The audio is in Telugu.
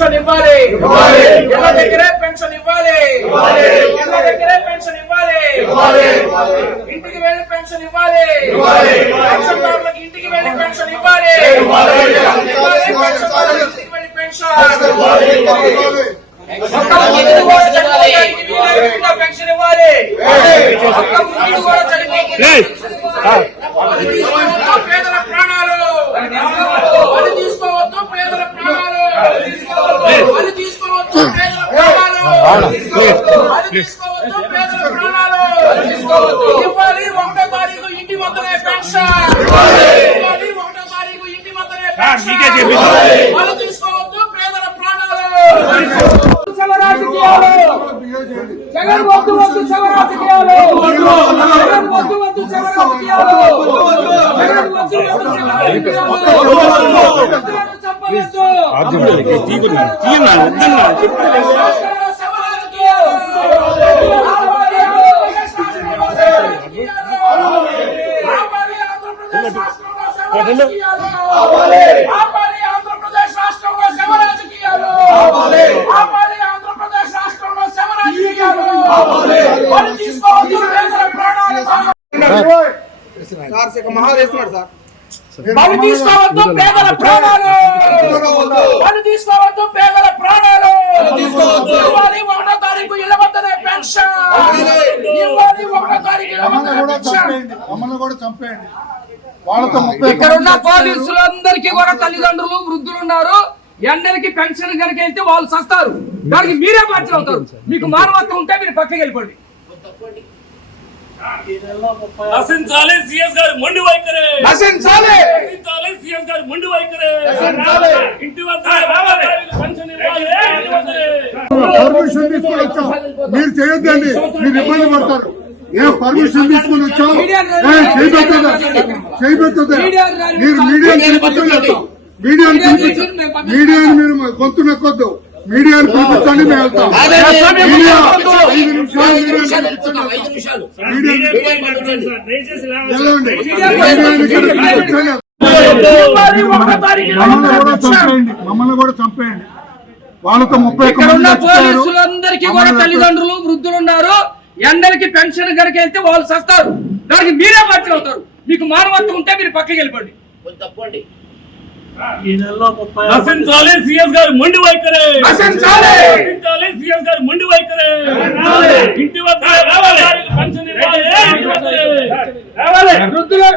పెన్షన్ ఇవ్వాలి. ఇళ్ళ దగ్గరే పెన్షన్ ఇవ్వాలి. ఇళ్ళ దగ్గరే పెన్షన్ ఇవ్వాలి. ఇంటికి వెళ్ళి పెన్షన్ ఇవ్వాలి. పెన్షన్దారులకు ఇంటికి వెళ్ళి పెన్షన్ ఇవ్వాలి. ఇంటికి వెళ్ళి పెన్షన్. పెన్షన్ ఇవ్వాలి. ఒక్క వృద్ధుడు కూడా చనిపోకుండా పెన్షన్ ఇవ్వాలి. బలి తీసుకోవద్దు పేదల ప్రాణాలు బలి తీసుకోవద్దు పేదల ప్రాణాలు బలి తీసుకోవద్దు పేదల ప్రాణాలు బలి తీసుకోవద్దు పేదల ప్రాణాలు ఇవ్వాలి ఒకటో తారీఖు ఇంటి వద్దనే పెన్షన్ ఇవ్వాలి ఒకటో తారీఖు ఇంటి వద్దనే పెన్షన్ బలి తీసుకోవద్దు పేదల ప్రాణాలు శవ రాజకీయాలు జగన్ వద్దు వద్దు శవ రాజకీయాలు జగన్ వద్దు వద్దు శవ రాజకీయాలు జగన్ వద్దు వద్దు శవ రాజకీయాలు వద్దులను చంపవద్దు రాష్ట్రంలో శవ సార్ ఇక మహా చేస్తున్నాడు సార్. బలి తీసుకోవద్దు. పేదల ప్రాణాలు. బలి తీసుకోవద్దు. పేదల ప్రాణాలు. ఇవ్వాలి ఒకటో తారీఖు ఇళ్ళ వద్దనే పెన్షన్ ఇవ్వాలి ఒకటో తారీఖు ఇళ్ళ మమ్మల్ని వద్దనే కూడా పెన్షన్. చంపేయండి. కూడా ఇక్కడ ఉన్న పోలీసులందరికీ కూడా తల్లిదండ్రులు వృద్ధులు ఉన్నారు. ఎండలకి పెన్షన్ కనుక వెళ్తే వాళ్ళు సస్తారు దానికి మీరే బాధ్యత అవుతారు. మీకు మానవత్వం ఉంటే మీరు పక్కకి వెళ్ళిపోండి. నశించాలి సిఎస్ గారు మొండి వైఖరే. నశించాలి. నశించాలి సిఎస్ గారు మొండి వైఖరే. ఇంటి వద్ద పెన్షన్ ఇవ్వాలి. ఇంటి వద్దనే. పర్మిషన్ తీసుకొని వచ్చాం. మీరు చేయొద్దండి. మీరు ఇబ్బంది పడతారు. ఏం పర్మిషన్ తీసుకొని వచ్చాం? చేయబెట్టదా చేయబెట్టదా మీరు మీడియాని పిలిపించండి మీడియాని పిలిపించండి మీడియాని మీరు గొంతు నొక్కొద్దు మీడియాని పిలిపించండి మేము వెళ్తాం. ఐదు నిమిషాలు మమ్మల్ని కూడా చంపేయండి. మమ్మల్ని కూడా చంపేయండి. వాళ్ళతో ముప్పై ఉన్న. పోలీసులందరికీ కూడా తల్లిదండ్రులు వృద్ధులు ఉన్నారు. ఎండలకి పెన్షన్ కనుక వెళ్తే వాళ్ళు సస్తారు దానికి మీరే బాధ్యత అవుతారు మీకు మానవత్వం ఉంటే మీరు పక్కకి వెళ్ళిపోండి. నశించాలి సిఎస్ గారు మొండి వైఖరే. నశించాలి. నశించాలి సిఎస్ గారు మొండి వైఖరే. ఇంటి వద్ద పెన్షన్ ఇవ్వాలి ఇంటి వద్దనే. వృద్ధులు!